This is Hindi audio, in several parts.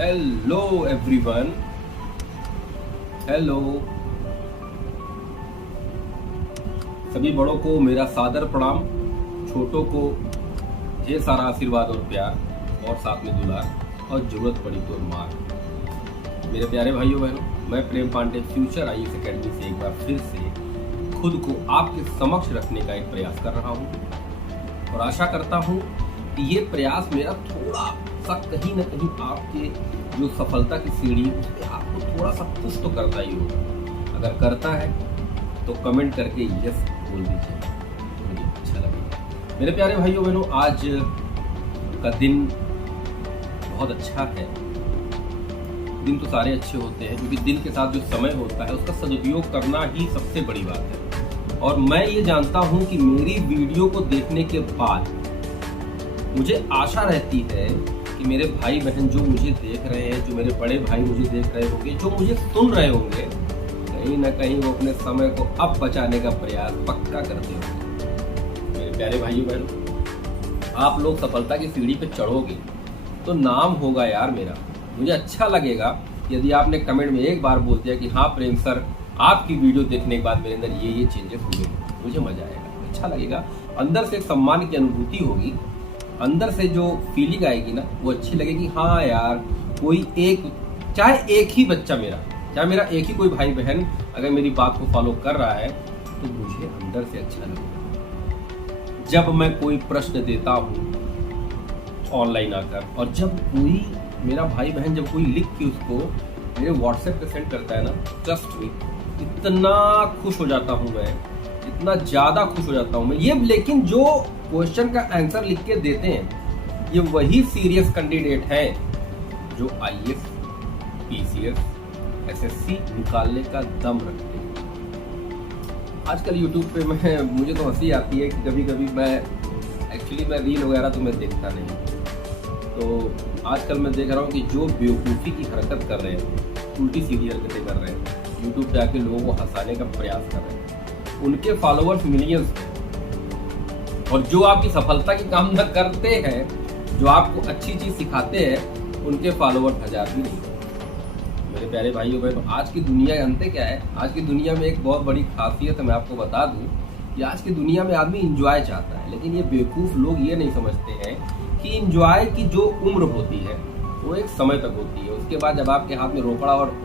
Hello everyone, hello. सभी बड़ों को मेरा सादर प्रणाम, छोटों को ढेर सारा आशीर्वाद और प्यार, और साथ में दुलार, और जरूरत पड़ी तो मार। मेरे प्यारे भाइयों बहनों, मैं प्रेम पांडे फ्यूचर आईएएस एकेडमी से एक बार फिर से खुद को आपके समक्ष रखने का एक प्रयास कर रहा हूँ, और आशा करता हूँ कि ये प्रयास मेरा थोड़ा सा कहीं ना कहीं आपके जो सफलता की सीढ़ी उस पर आपको थोड़ा सा पुश तो करता ही होगा। अगर करता है तो कमेंट करके यस बोल दीजिए, मुझे अच्छा लगेगा। मेरे प्यारे भाइयों बहनों, आज का दिन बहुत अच्छा है। दिन तो सारे अच्छे होते हैं, क्योंकि दिन के साथ जो समय होता है उसका सदुपयोग करना ही सबसे बड़ी बात है। और मैं ये जानता हूँ कि मेरी वीडियो को देखने के बाद मुझे आशा रहती है कि मेरे भाई बहन जो मुझे देख रहे हैं, जो मेरे बड़े भाई मुझे देख रहे होंगे, जो मुझे सुन रहे होंगे, कहीं ना कहीं वो अपने समय को अब बचाने का प्रयास पक्का करते होंगे। मेरे प्यारे भाइयों बहनों, आप लोग सफलता की सीढ़ी पे चढ़ोगे तो नाम होगा यार मेरा। मुझे अच्छा लगेगा यदि आपने कमेंट में एक बार बोल दिया कि हाँ प्रेम सर, आपकी वीडियो देखने के बाद मेरे अंदर ये चेंजेस हुए, मुझे मजा आएगा, अच्छा लगेगा। अंदर से एक सम्मान की अनुभूति होगी, अंदर से जो फीलिंग आएगी ना वो अच्छी लगेगी। हाँ यार, कोई एक, चाहे एक ही बच्चा मेरा, चाहे मेरा एक ही कोई भाई बहन अगर मेरी बात को फॉलो कर रहा है तो मुझे अंदर से अच्छा लगेगा। जब मैं कोई प्रश्न देता हूँ ऑनलाइन आकर, और जब कोई मेरा भाई बहन जब कोई लिख के उसको मेरे व्हाट्सएप पे सेंड करता है ना, ट्रस्ट मी, इतना खुश हो जाता हूँ मैं, इतना ज्यादा खुश हो जाता हूँ मैं। ये लेकिन जो क्वेश्चन का आंसर लिख के देते हैं ये वही सीरियस कैंडिडेट हैं जो आईएएस, पीसीएस, एसएससी निकालने का दम रखते हैं। आजकल यूट्यूब पे मुझे तो हंसी आती है कि कभी कभी मैं रील वगैरह तो मैं देखता नहीं, तो आजकल मैं देख रहा हूँ कि जो बेवकूफ़ी की हरकत कर रहे हैं, उल्टी सीधी हरकतें कर रहे हैं, यूट्यूब पे आके लोगों को हंसाने का प्रयास कर रहे हैं, उनके फॉलोअर्स मिलियंस हैं। और जो आपकी सफलता की कामना करते हैं, जो आपको अच्छी चीज सिखाते हैं, उनके फॉलोअर्स 1000 भी नहीं। मेरे प्यारे भाइयों बहनों, आज की दुनिया जानते क्या है? आज की दुनिया में एक बहुत बड़ी खासियत मैं आपको बता दूं कि आज की दुनिया में आदमी इंजॉय चाहता है, लेकिन ये बेवकूफ लोग ये नहीं समझते हैं कि इंजॉय की जो उम्र होती है वो एक समय तक होती है। उसके बाद जब आपके हाथ में रोकड़ा और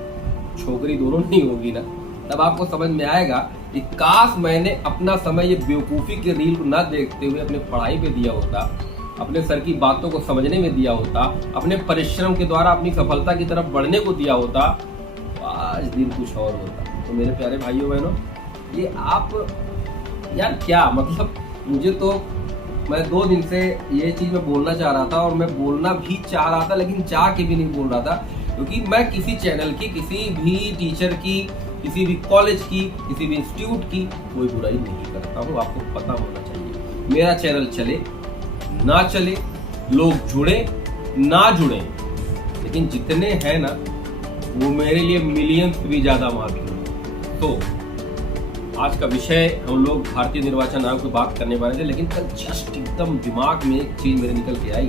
छोकरी दोनों नहीं होगी ना, तब आपको समझ में आएगा कि काश मैंने अपना समय ये बेवकूफ़ी के रील को ना देखते हुए अपने पढ़ाई पे दिया होता, अपने सर की बातों को समझने में दिया होता, अपने परिश्रम के द्वारा अपनी सफलता की तरफ बढ़ने को दिया होता, आज दिन कुछ और होता। तो मेरे प्यारे भाइयों बहनों, ये आप यार क्या मतलब, मुझे तो मैं 2 दिन से ये चीज़ मैं बोलना चाह रहा था, और मैं बोलना भी चाह रहा था लेकिन चाह के भी नहीं बोल रहा था, क्योंकि मैं किसी चैनल की, किसी भी टीचर की, किसी भी कॉलेज की, किसी भी इंस्टीट्यूट की कोई बुराई नहीं करता हूँ। आपको पता होना चाहिए, मेरा चैनल चले ना चले, लोग जुड़े ना जुड़े, लेकिन जितने हैं ना वो मेरे लिए मिलियंस भी ज्यादा महत्व है। तो आज का विषय हम लोग भारतीय निर्वाचन आयोग की बात करने वाले थे, लेकिन कल जस्ट एकदम दिमाग में एक चीज मेरे निकल के आई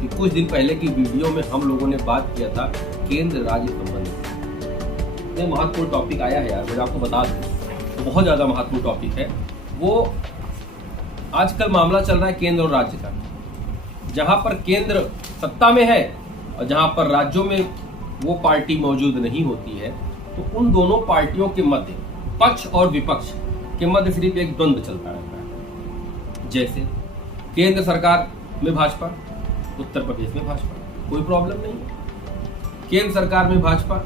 कि कुछ दिन पहले की वीडियो में हम लोगों ने बात किया था केंद्र राज्य संबंध। महत्वपूर्ण टॉपिक आया है यार, मैं आपको बता दूं, तो बहुत ज्यादा महत्वपूर्ण टॉपिक है। वो आजकल मामला चल रहा है केंद्र और राज्य का, जहां पर केंद्र सत्ता में है और जहां पर राज्यों में वो पार्टी मौजूद नहीं होती है, तो उन दोनों पार्टियों के मध्य, पक्ष और विपक्ष के मध्य सिर्फ एक द्वंद्व चलता रहता है। जैसे केंद्र सरकार में भाजपा, उत्तर प्रदेश में भाजपा, कोई प्रॉब्लम नहीं है। केंद्र सरकार में भाजपा,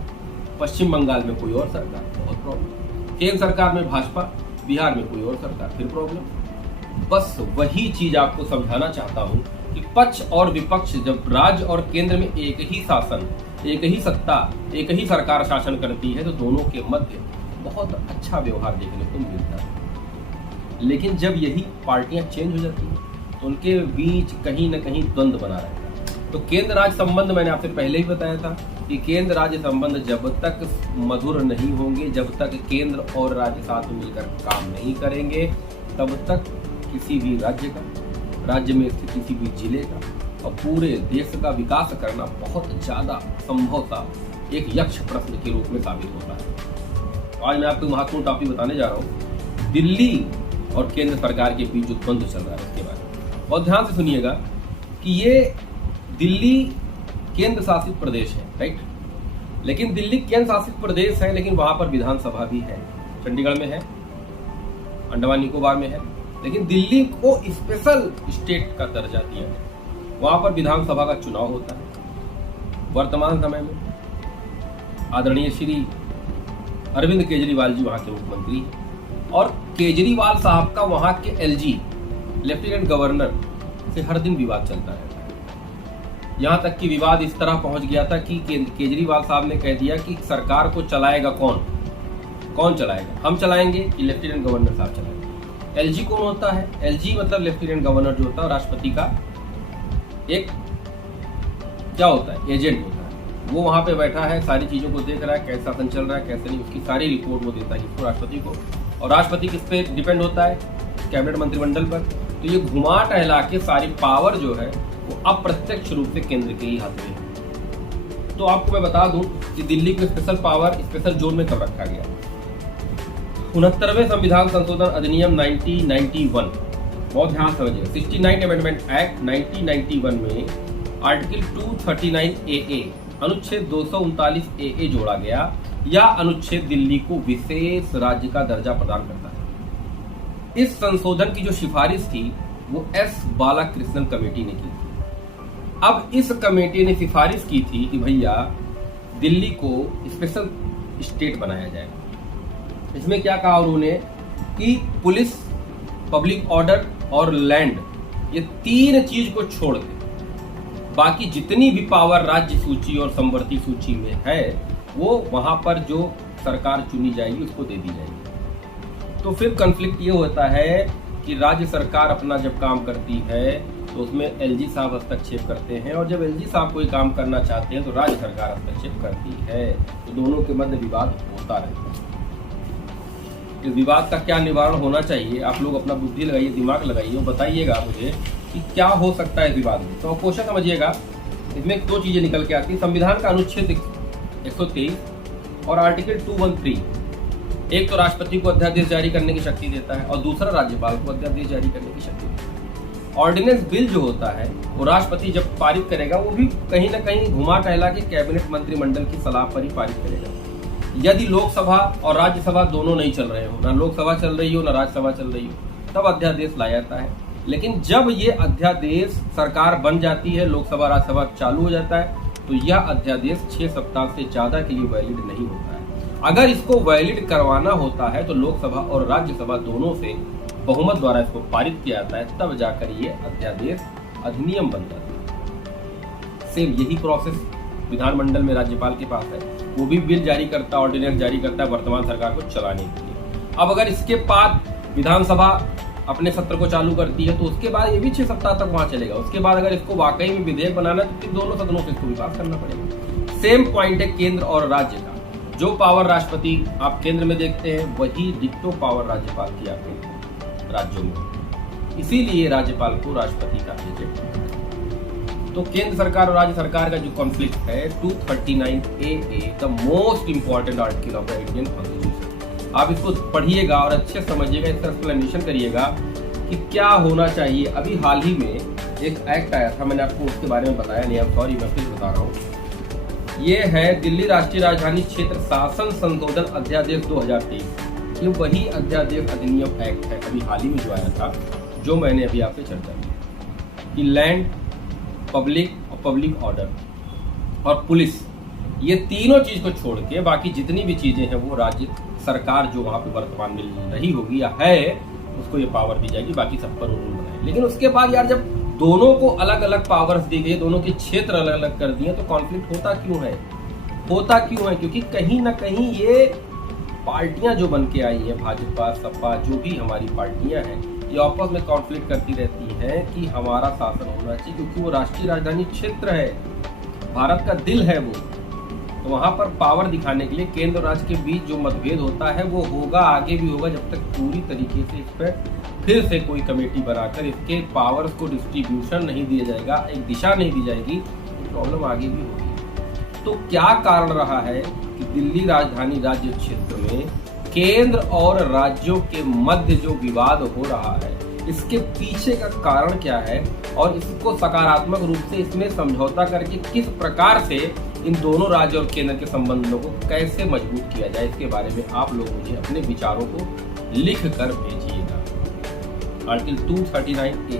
पश्चिम बंगाल में कोई और सरकार, बहुत प्रॉब्लम। केंद्र सरकार में भाजपा, बिहार में कोई और सरकार, फिर प्रॉब्लम। बस वही चीज आपको समझाना चाहता हूं कि पक्ष और विपक्ष जब राज्य और केंद्र में एक ही शासन, एक ही सत्ता, एक ही सरकार शासन करती है, तो दोनों के मध्य बहुत अच्छा व्यवहार देखने को मिलता है। लेकिन जब यही पार्टियां चेंज हो जाती हैं तो उनके बीच कहीं ना कहीं द्वंद्व बना रहता है। तो केंद्र राज्य संबंध मैंने आपसे पहले ही बताया था कि केंद्र राज्य संबंध जब तक मधुर नहीं होंगे, जब तक केंद्र और राज्य साथ में मिलकर काम नहीं करेंगे, तब तक किसी भी राज्य का, राज्य में स्थित किसी भी जिले का, और पूरे देश का विकास करना बहुत ज्यादा संभवतः एक यक्ष प्रश्न के रूप में साबित होता है। आज मैं आपको महत्वपूर्ण टॉपिक बताने जा रहा हूँ, दिल्ली और केंद्र सरकार के बीच जो द्वंद्व चल रहा है उसके बारे में। बहुत ध्यान से सुनिएगा कि ये दिल्ली केंद्र शासित प्रदेश है, राइट। लेकिन दिल्ली केंद्र शासित प्रदेश है, लेकिन वहां पर विधानसभा भी है। चंडीगढ़ में है, अंडमान निकोबार में है, लेकिन दिल्ली को स्पेशल स्टेट का दर्जा दिया है। वहां पर विधानसभा का चुनाव होता है। वर्तमान समय में आदरणीय श्री अरविंद केजरीवाल जी वहां के मुख्यमंत्री हैं और केजरीवाल साहब का वहां के एलजी लेफ्टिनेंट गवर्नर से हर दिन विवाद चलता रहता है। यहां तक कि विवाद इस तरह पहुंच गया था कि केजरीवाल साहब ने कह दिया कि सरकार को चलाएगा कौन चलाएगा, हम चलाएंगे कि लेफ्टिनेंट गवर्नर साहब चलाएंगे। एलजी कौन होता है? एलजी मतलब लेफ्टिनेंट गवर्नर जो होता है, राष्ट्रपति का एक क्या होता है, एजेंट होता है। वो वहां पे बैठा है, सारी चीजों को देख रहा है, कैसा शासन चल रहा है कैसे नहीं, उसकी सारी रिपोर्ट वो देता है इसको, राष्ट्रपति को। और राष्ट्रपति किस पे डिपेंड होता है? कैबिनेट मंत्रिमंडल पर। तो ये घुमा टहला के सारी पावर जो है वो अप्रत्यक्ष रूप से केंद्र के ही हाथ में है। तो आपको मैं बता दूं कि दिल्ली को स्पेशल पावर स्पेशल जोन में कब रखा गया। 69वें संविधान संशोधन अधिनियम 1991, बहुत ध्यान समझिए, 69 अमेंडमेंट एक्ट 1991 में आर्टिकल 239 AA अनुच्छेद 239 AA जोड़ा गया। यह अनुच्छेद दिल्ली को विशेष राज्य का दर्जा प्रदान करता है। इस संशोधन की जो सिफारिश थी वो एस बालाकृष्णन कमेटी ने की थी। अब इस कमेटी ने सिफारिश की थी कि भैया दिल्ली को स्पेशल स्टेट बनाया जाए। इसमें क्या कहा उन्होंने कि पुलिस, पब्लिक ऑर्डर और लैंड, ये तीन चीज को छोड़ के बाकी जितनी भी पावर राज्य सूची और संवर्ती सूची में है वो वहां पर जो सरकार चुनी जाएगी उसको दे दी जाएगी। तो फिर कॉन्फ्लिक्ट ये होता है कि राज्य सरकार अपना जब काम करती है तो उसमें एलजी साहब हस्तक्षेप करते हैं, और जब एलजी साहब कोई काम करना चाहते हैं तो राज्य सरकार हस्तक्षेप करती है। तो दोनों के मध्य विवाद होता रहता है। इस विवाद का क्या निवारण होना चाहिए, आप लोग अपना बुद्धि लगाइए, दिमाग लगाइए और बताइएगा मुझे कि क्या हो सकता है इस विवाद में। तो क्वेश्चन समझिएगा, इसमें दो चीजें निकल के आती है। संविधान का अनुच्छेद 123 और आर्टिकल 213, एक तो राष्ट्रपति को अध्यादेश जारी करने की शक्ति देता है और दूसरा राज्यपाल को अध्यादेश जारी करने की शक्ति देता है। ऑर्डिनेंस बिल जो होता है वो राष्ट्रपति जब पारित करेगा वो भी कहीं ना कहीं घुमा टहला के कैबिनेट मंत्रिमंडल की सलाह पर ही पारित करेगा। यदि लोकसभा और राज्यसभा दोनों नहीं चल रहे हो, ना लोकसभा चल रही हो ना राज्यसभा चल रही हो, तब अध्यादेश लाया जाता है। लेकिन जब ये अध्यादेश सरकार बन जाती है, लोकसभा राज्यसभा चालू हो जाता है, तो यह अध्यादेश 6 सप्ताह से ज्यादा के लिए वैलिड नहीं होता है। अगर इसको वैलिड करवाना होता है तो लोकसभा और राज्यसभा दोनों से बहुमत द्वारा इसको पारित किया जाता है, तब जाकर ये अध्यादेश अधिनियम बन जाता है। सेम यही प्रोसेस विधानमंडल में राज्यपाल के पास है, वो भी बिल जारी करता है, ऑर्डिनेंस जारी करता है वर्तमान सरकार को चलाने के लिए। अब अगर इसके बाद विधानसभा अपने सत्र को चालू करती है तो उसके बाद ये भी 6 सप्ताह तक वहां चलेगा। उसके बाद अगर इसको वाकई में विधेयक बनाना है तो फिर दोनों सदनों से इसको विकास करना पड़ेगा। सेम पॉइंट है केंद्र और राज्य का। जो पावर राष्ट्रपति आप केंद्र में देखते हैं वही डिक्टो पावर राज्यपाल की आपके राज्यों में। इसीलिए राज्यपाल को राष्ट्रपति का एजेंट। तो केंद्र सरकार और राज्य सरकार का जो कॉन्फ्लिक्ट है 239 AA, the most important article of the Indian constitution. आप इसको पढ़िएगा और अच्छे समझिएगा, इसका एक्सप्लेनेशन करिएगा कि क्या होना चाहिए। अभी हाल ही में एक एक्ट आया था, मैंने आपको उसके बारे में बताया नहीं, अब सॉरी मैं फिर बता रहा हूँ। ये है दिल्ली राष्ट्रीय राजधानी क्षेत्र शासन संशोधन अध्यादेश 2023। ये वही अध्यादेश अधिनियम एक्ट है अभी हाल ही में जो आया था, जो मैंने अभी आपसे चर्चा की कि लैंड, पब्लिक और पब्लिक ऑर्डर और पुलिस, ये तीनों चीज को छोड़ के बाकी जितनी भी चीजें हैं वो राज्य सरकार जो वहां पे वर्तमान में रही होगी या है उसको ये पावर दी जाएगी, बाकी सब पर रूल बनाए। लेकिन उसके बाद यार जब दोनों को अलग अलग पावर्स दी गई, दोनों के क्षेत्र अलग अलग कर दिए, तो कॉन्फ्लिक्ट होता क्यों है? क्योंकि कहीं ना कहीं ये पार्टियां जो बन के आई है, भाजपा, सपा, जो भी हमारी पार्टियां हैं, ये आपस में कॉन्फ्लिक्ट करती रहती हैं कि हमारा शासन होना चाहिए, क्योंकि वो राष्ट्रीय राजधानी क्षेत्र है, भारत का दिल है वो। तो वहां पर पावर दिखाने के लिए केंद्र और राज्य के बीच जो मतभेद होता है वो होगा, आगे भी होगा, जब तक पूरी तरीके से इस पर फिर से कोई कमेटी बनाकर इसके पावर्स को डिस्ट्रीब्यूशन नहीं दिया जाएगा, एक दिशा नहीं दी जाएगी, तो प्रॉब्लम आगे भी होगी। तो क्या कारण रहा है कि दिल्ली राजधानी राज्य क्षेत्र में केंद्र और राज्यों के मध्य जो विवाद हो रहा है, इसके पीछे का कारण क्या है और इसको सकारात्मक रूप से इसमें समझौता करके किस प्रकार से इन दोनों राज्य और केंद्र के संबंधों को कैसे मजबूत किया जाए, इसके बारे में आप लोग मुझे अपने विचारों को लिख कर भेजिएगा। Article 239A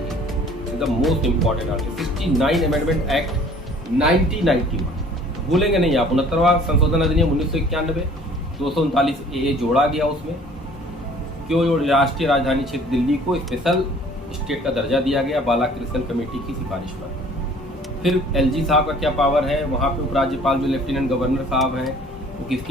is the most important article. 69 amendment act 1991, भूलेंगे नहीं आप। 69वां संशोधन अधिनियम 1991, 239A जोड़ा गया उसमें। क्यों राष्ट्रीय राजधानी क्षेत्र दिल्ली को स्पेशल स्टेट का दर्जा दिया गया, बालाकृष्ण कमेटी की सिफारिश पर। फिर एलजी साहब का क्या पावर है, वहाँ पे उपराज्यपाल जो लेफ्टिनेंट गवर्नर साहब हैं वो किसके